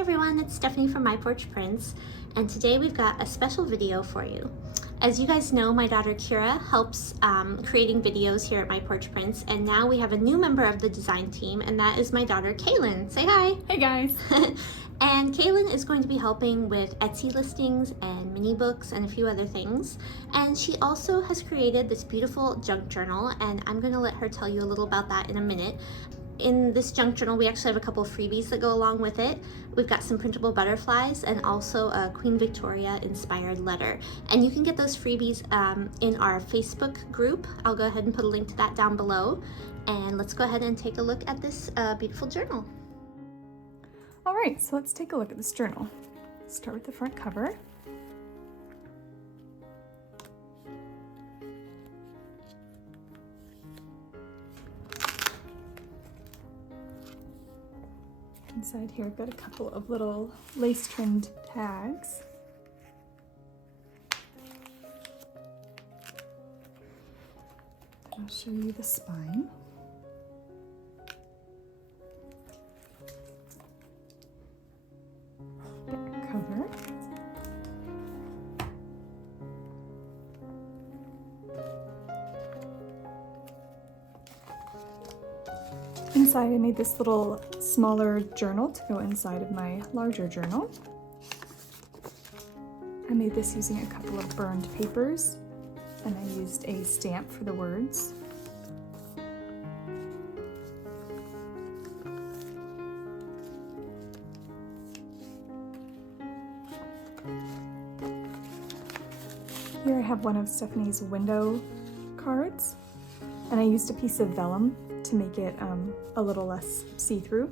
everyone, it's Stephanie from My Porch Prints, and today we've got a special video for you. As you guys know, my daughter Kyra helps creating videos here at My Porch Prints, and now we have a new member of the design team, and that is my daughter Kaelyn. Say hi! Hey guys! And Kaelyn is going to be helping with Etsy listings and mini books and a few other things. And she also has created this beautiful junk journal, and I'm going to let her tell you a little about that in a minute. In this junk journal, we actually have a couple of freebies that go along with it. We've got some printable butterflies and also a Queen Victoria inspired letter. And you can get those freebies in our Facebook group. I'll go ahead and put a link to that down below. And let's go ahead and take a look at this beautiful journal. All right, so let's take a look at this journal. Start with the front cover. Inside here, I've got a couple of little lace-trimmed tags. I'll show you the spine. Cover. Inside I made this little smaller journal to go inside of my larger journal. I made this using a couple of burned papers, and I used a stamp for the words. Here I have one of Stephanie's window cards, and I used a piece of vellum to make it a little less see-through.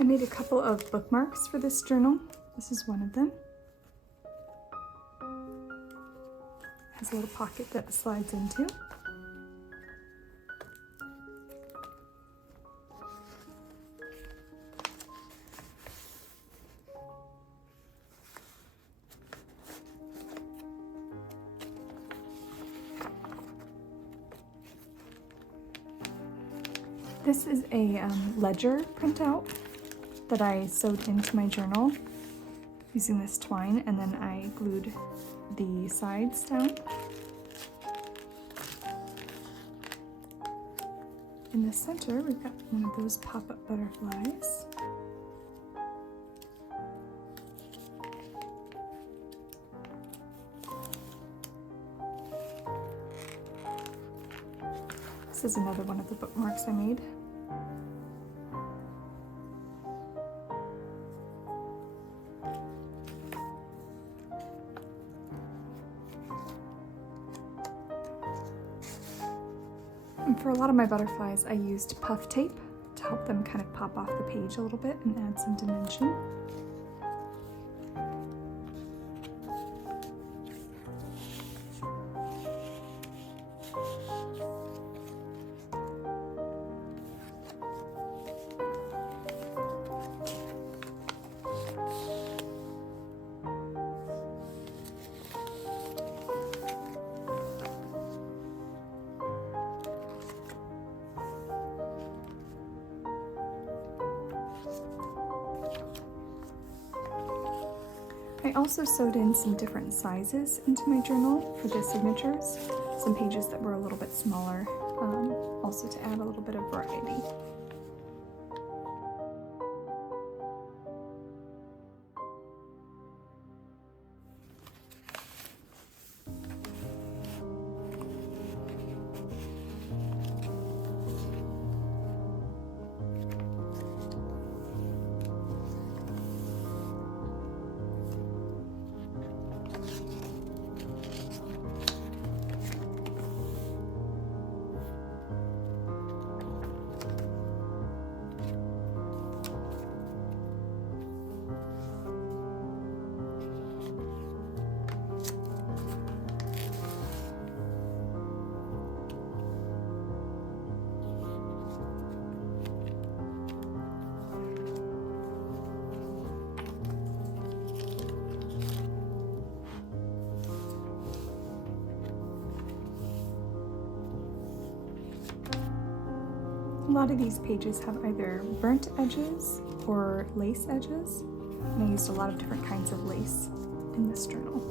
I made a couple of bookmarks for this journal. This is one of them. Has a little pocket that slides into. This is a ledger printout that I sewed into my journal using this twine, and then I glued the sides down. In the center, we've got one of those pop-up butterflies. This is another one of the bookmarks I made. And for a lot of my butterflies, I used puff tape to help them kind of pop off the page a little bit and add some dimension. I also sewed in some different sizes into my journal for the signatures, some pages that were a little bit smaller, also to add a little bit of variety. lot of these pages have either burnt edges or lace edges, and I used a lot of different kinds of lace in this journal.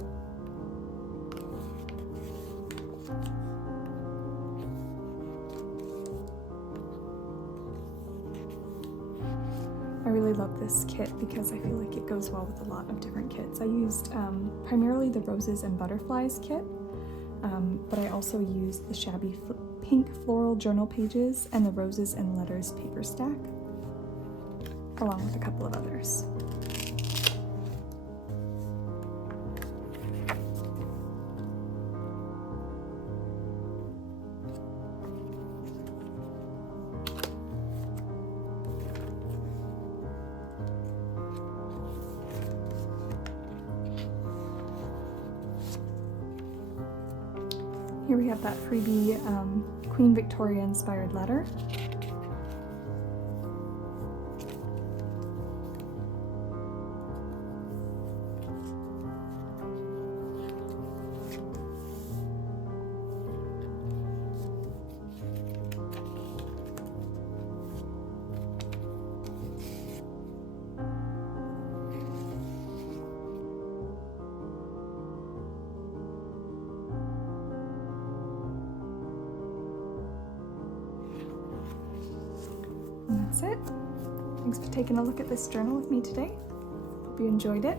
I really love this kit because I feel like it goes well with a lot of different kits. I used primarily the Roses and Butterflies kit, but I also used the shabby pink floral journal pages and the Roses and Letters paper stack, along with a couple of others. Here we have that freebie Queen Victoria inspired letter. And that's it. Thanks for taking a look at this journal with me today. Hope you enjoyed it.